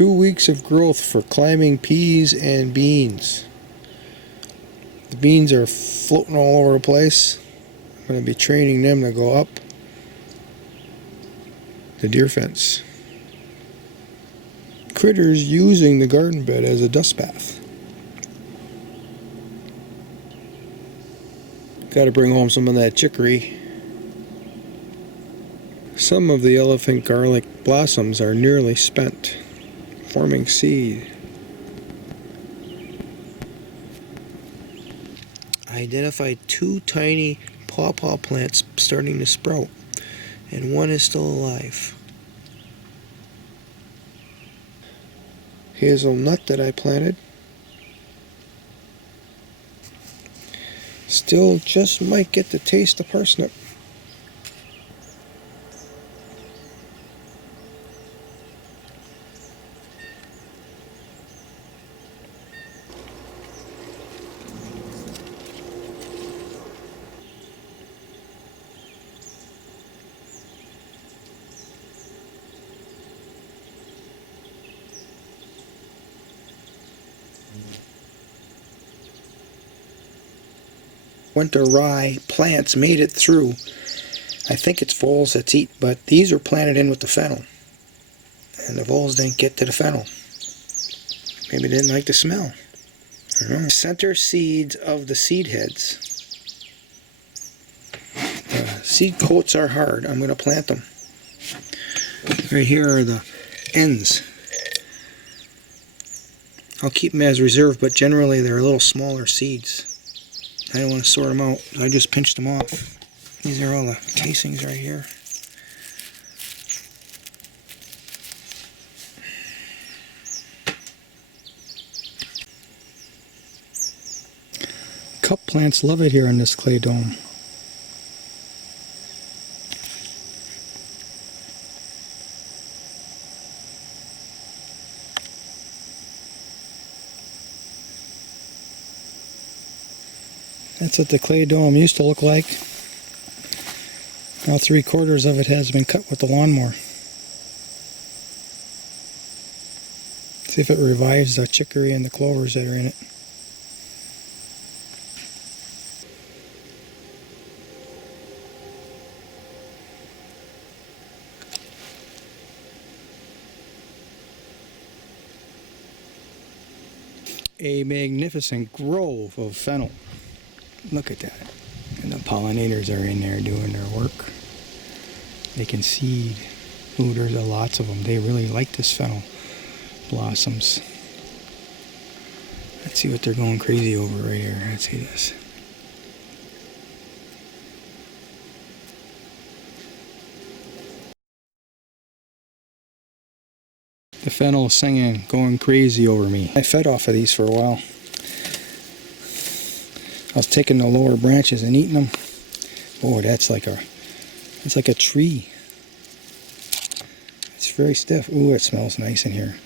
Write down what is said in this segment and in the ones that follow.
2 weeks of growth for climbing peas and beans. The beans are floating all over the place. I'm going to be training them to go up the deer fence. Critters using the garden bed as a dust bath. Got to bring home some of that chicory. Some of the elephant garlic blossoms are nearly spent, forming seed. I identified 2 tiny pawpaw plants starting to sprout, and one is still alive. Hazelnut that I planted. Still just might get the taste of parsnip. Winter rye plants made it through. I think it's voles that's eat, but these are planted in with the fennel. And the voles didn't get to the fennel. Maybe they didn't like the smell. I don't know. Center seeds of the seed heads. The seed coats are hard. I'm going to plant them. Right here are the ends. I'll keep them as reserve, but generally they're a little smaller seeds. I don't want to sort them out, so I just pinched them off. These are all the casings right here. Cup plants love it here in this clay dome. That's what the clay dome used to look like. Now 3/4 of it has been cut with the lawnmower. See if it revives the chicory and the clovers that are in it. A magnificent grove of fennel. Look at that. And the pollinators are in there doing their work. They can seed. Ooh, there's lots of them. They really like this fennel blossoms. Let's see what they're going crazy over right here. Let's see this. The fennel is singing, going crazy over me. I fed off of these for a while. I was taking the lower branches and eating them. Oh, that's like a tree. It's very stiff. Ooh, it smells nice in here.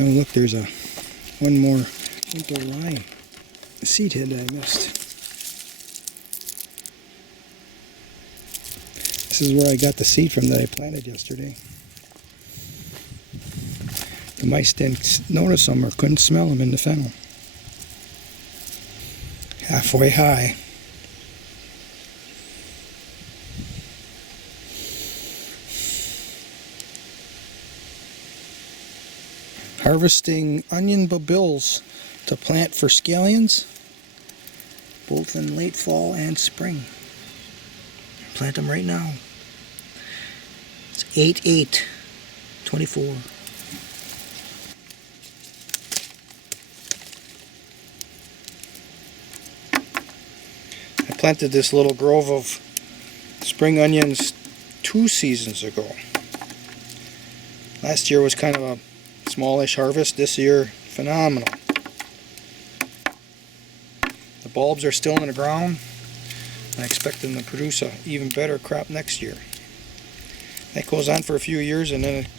Oh, look, there's one more winter rye seed head that I missed. This is where I got the seed from that I planted yesterday. The mice didn't notice them or couldn't smell them in the fennel. Halfway high. Harvesting onion bulbils to plant for scallions, both in late fall and spring. Plant them right now. It's 8/8/24. I planted this little grove of spring onions 2 seasons ago. Last year was kind of a smallish harvest. This year, phenomenal. The bulbs are still in the ground. I expect them to produce an even better crop next year. That goes on for a few years and then it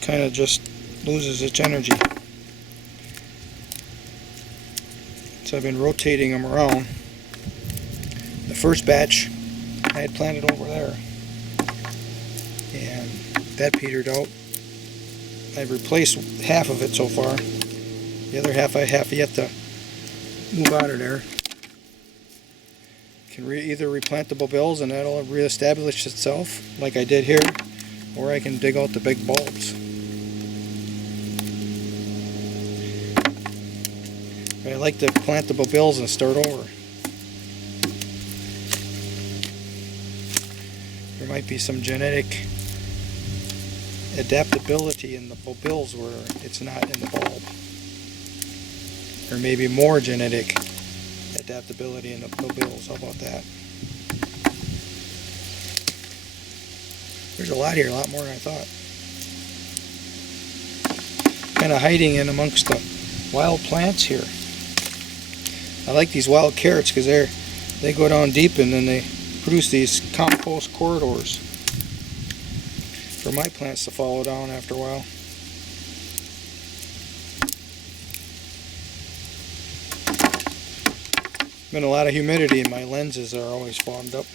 kind of just loses its energy. So I've been rotating them around. The first batch I had planted over there, and that petered out. I've replaced half of it so far. The other half I have yet to move out of there. Can either replant the bulbils and that'll reestablish itself like I did here, or I can dig out the big bulbs. But I like to plant the bulbils and start over. There might be some genetic adaptability in the bulbils where it's not in the bulb. Or maybe more genetic adaptability in the bulbils. How about that? There's a lot here, a lot more than I thought. Kind of hiding in amongst the wild plants here. I like these wild carrots because they go down deep and then they produce these compost corridors for my plants to follow down after a while. Been a lot of humidity and my lenses are always fogged up.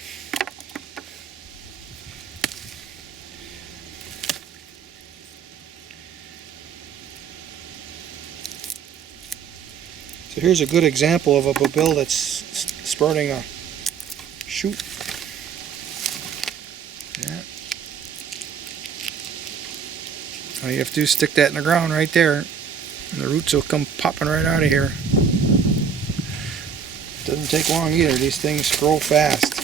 So here's a good example of a bulbil that's sprouting a shoot. Yeah. All you have to do is stick that in the ground right there, and the roots will come popping right out of here. Doesn't take long either. These things grow fast.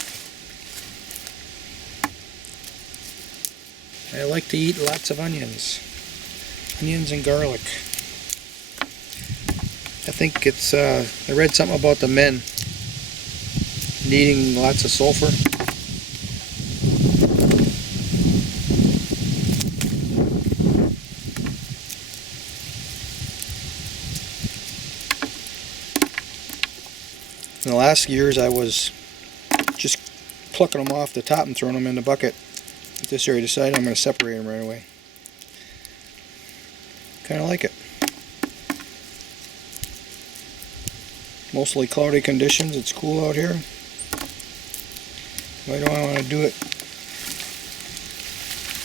I like to eat lots of onions. Onions and garlic. I think it's, I read something about the men needing lots of sulfur. In the last years I was just plucking them off the top and throwing them in the bucket. But this year I decided I'm going to separate them right away. Kind of like it. Mostly cloudy conditions. It's cool out here. Why do I want to do it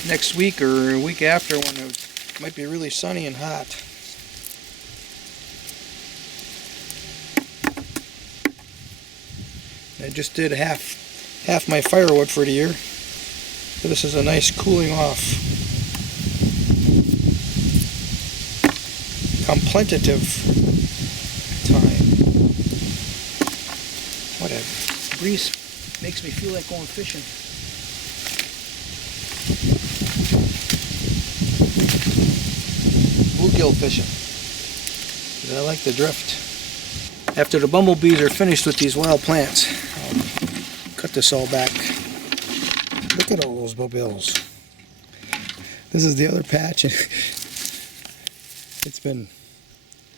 next week or a week after when it might be really sunny and hot? I just did half my firewood for the year. So this is a nice cooling off, contemplative time. Whatever. The breeze makes me feel like going fishing. Bluegill fishing. 'Cause I like the drift. After the bumblebees are finished with these wild plants, I'll cut this all back. Look at all those bulbils. This is the other patch. It's been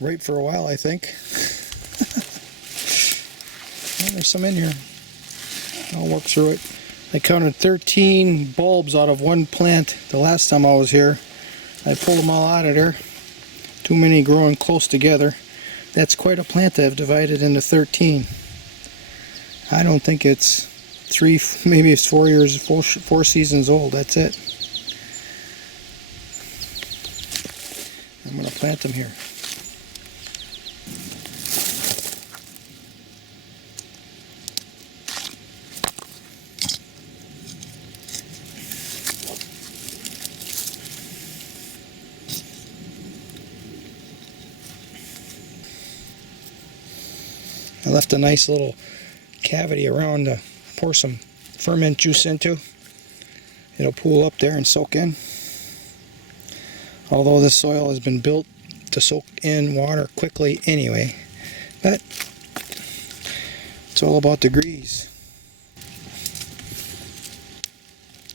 ripe for a while, I think. Well, there's some in here. I'll work through it. I counted 13 bulbs out of one plant the last time I was here. I pulled them all out of there. Too many growing close together. That's quite a plant to have divided into 13. I don't think it's maybe it's 4 years, 4 seasons old. That's it. I'm going to plant them here. I left a nice little cavity around to pour some ferment juice into. It'll pool up there and soak in. Although this soil has been built to soak in water quickly anyway. But it's all about degrees.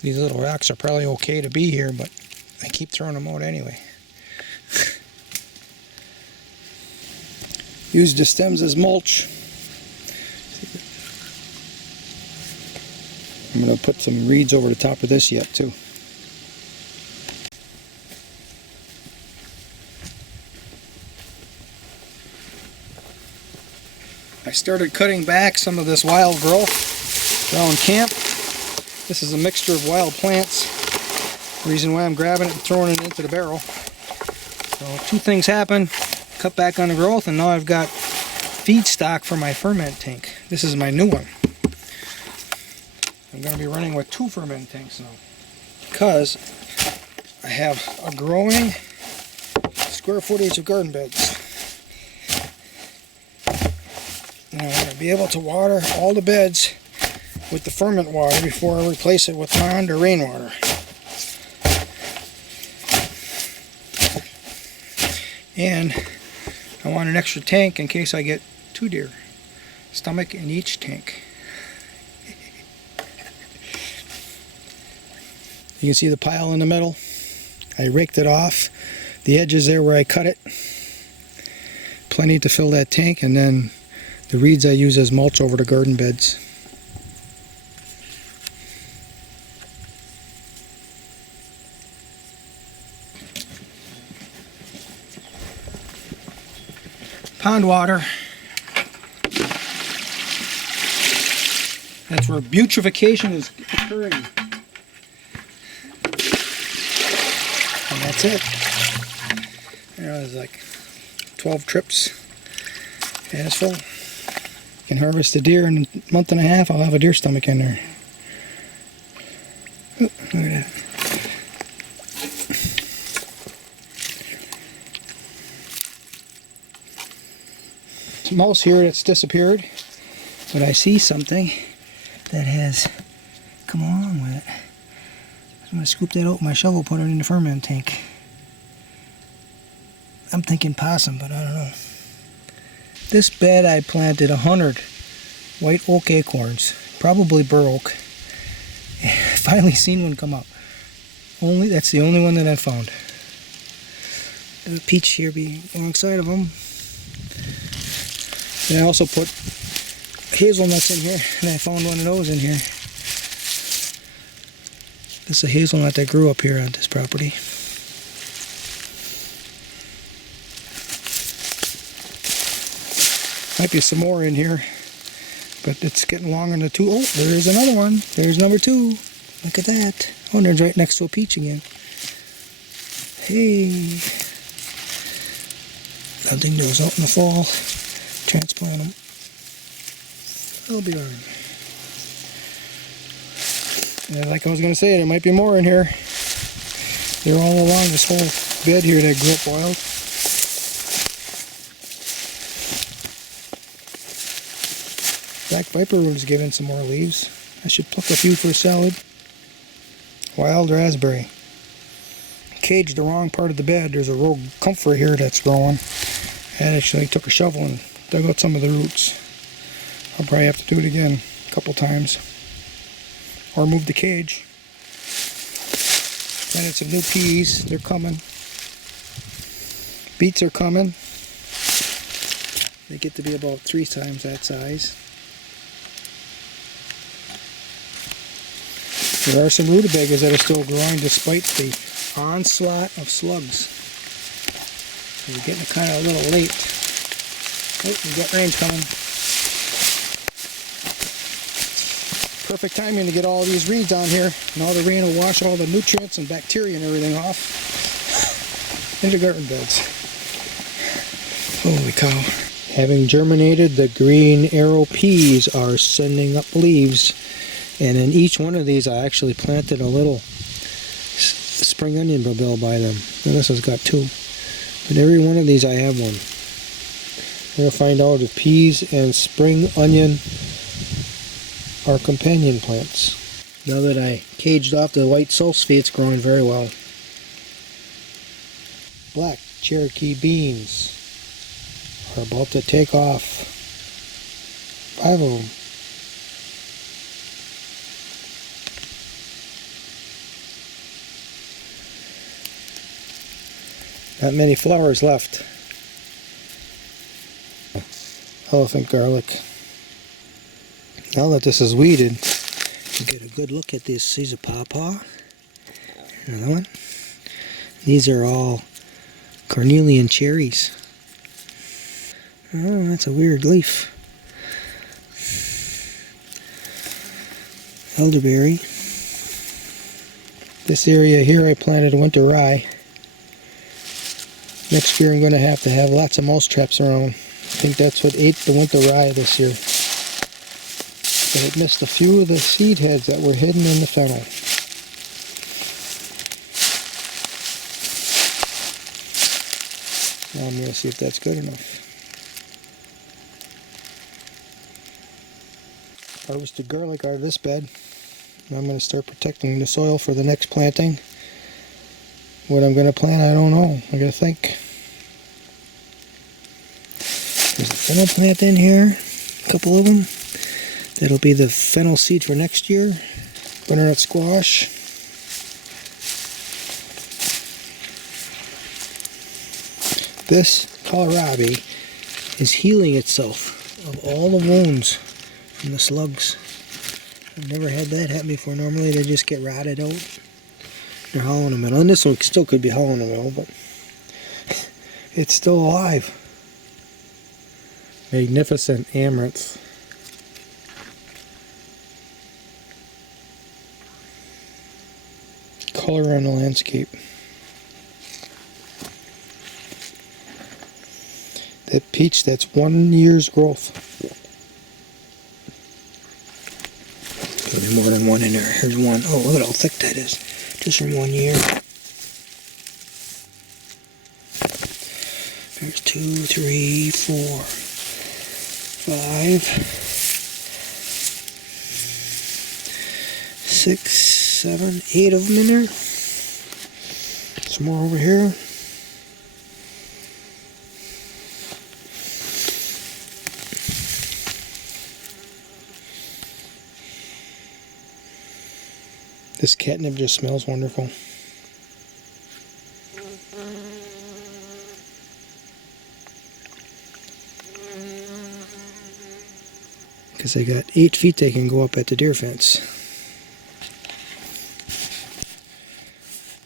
These little rocks are probably okay to be here, but I keep throwing them out anyway. Use the stems as mulch. I'm going to put some reeds over the top of this yet too. I started cutting back some of this wild growth around camp. This is a mixture of wild plants. The reason why I'm grabbing it and throwing it into the barrel. So two things happen. Cut back on the growth, and now I've got feedstock for my ferment tank. This is my new one. I'm going to be running with 2 ferment tanks now, because I have a growing square footage of garden beds. And I want to be able to water all the beds with the ferment water before I replace it with pond or rainwater. And I want an extra tank in case I get 2 deer stomach in each tank. You can see the pile in the middle. I raked it off. The edges there where I cut it. Plenty to fill that tank, and then the reeds I use as mulch over the garden beds. Pond water. That's where butrefaction is occurring. And that's it. There's like 12 trips. And it's full. Can harvest a deer in a month and a half. I'll have a deer stomach in there. Oh, look at that. There's a mouse here that's disappeared, but I see something that has come along with it. I'm going to scoop that out with my shovel, put it in the ferment tank. I'm thinking possum, but I don't know. This bed I planted 100 white oak acorns, probably bur oak. Finally seen one come up. That's the only one that I found. There's a peach here alongside of them. And I also put hazelnuts in here, and I found one of those in here. This is a hazelnut that grew up here on this property. Might be some more in here, but it's getting long in the two. Oh, there's another one. There's number 2. Look at that. Oh, there's right next to a peach again. Hey. I think those out in the fall. Transplant them. I'll be alright. And like I was going to say, there might be more in here. They're all along this whole bed here that grew up wild. Black viper was giving some more leaves. I should pluck a few for a salad. Wild raspberry. Caged the wrong part of the bed. There's a rogue comfort here that's growing. I actually took a shovel and dug out some of the roots. I'll probably have to do it again a couple times. Or move the cage. Planted some new peas. They're coming. Beets are coming. They get to be about 3 times that size. There are some rutabagas that are still growing despite the onslaught of slugs. We're getting kind of a little late. Oh, we got rain coming. Perfect timing to get all these reeds on here. Now the rain will wash all the nutrients and bacteria and everything off into garden beds. Holy cow. Having germinated, the green arrow peas are sending up leaves. And in each one of these, I actually planted a little spring onion bill by them. And this has got 2. But every one of these, I have one. We're going to find out if peas and spring onion are companion plants. Now that I caged off the white sulphate, it's growing very well. Black Cherokee beans are about to take off. 5 of them. Not many flowers left. Elephant garlic. Now that this is weeded, you get a good look at this. These are pawpaw. Another one. These are all cornelian cherries. Oh, that's a weird leaf. elderberry. This area here I planted winter rye. Next year I'm going to have lots of mouse traps around. I think that's what ate the winter rye this year. But it missed a few of the seed heads that were hidden in the fennel. Now I'm going to see if that's good enough. Harvested garlic out of this bed. I'm going to start protecting the soil for the next planting. What I'm going to plant, I don't know. I got to think. There's a fennel plant in here, a couple of them. That'll be the fennel seed for next year. Butternut squash. This kohlrabi is healing itself of all the wounds from the slugs. I've never had that happen before. Normally they just get rotted out. They're hollow in the middle. And this one still could be hollow in the middle, but it's still alive. Magnificent amaranth. Color on the landscape. That peach, that's 1 year's growth. There's more than one in there. Here's one. Oh, look at how thick that is. Just from 1 year. There's 2, 3, 4, 5, 6, 7, 8 of them in there. Some more over here. This catnip just smells wonderful. Because they got 8 feet they can go up at the deer fence.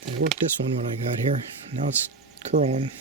I worked this one when I got here. Now it's curling.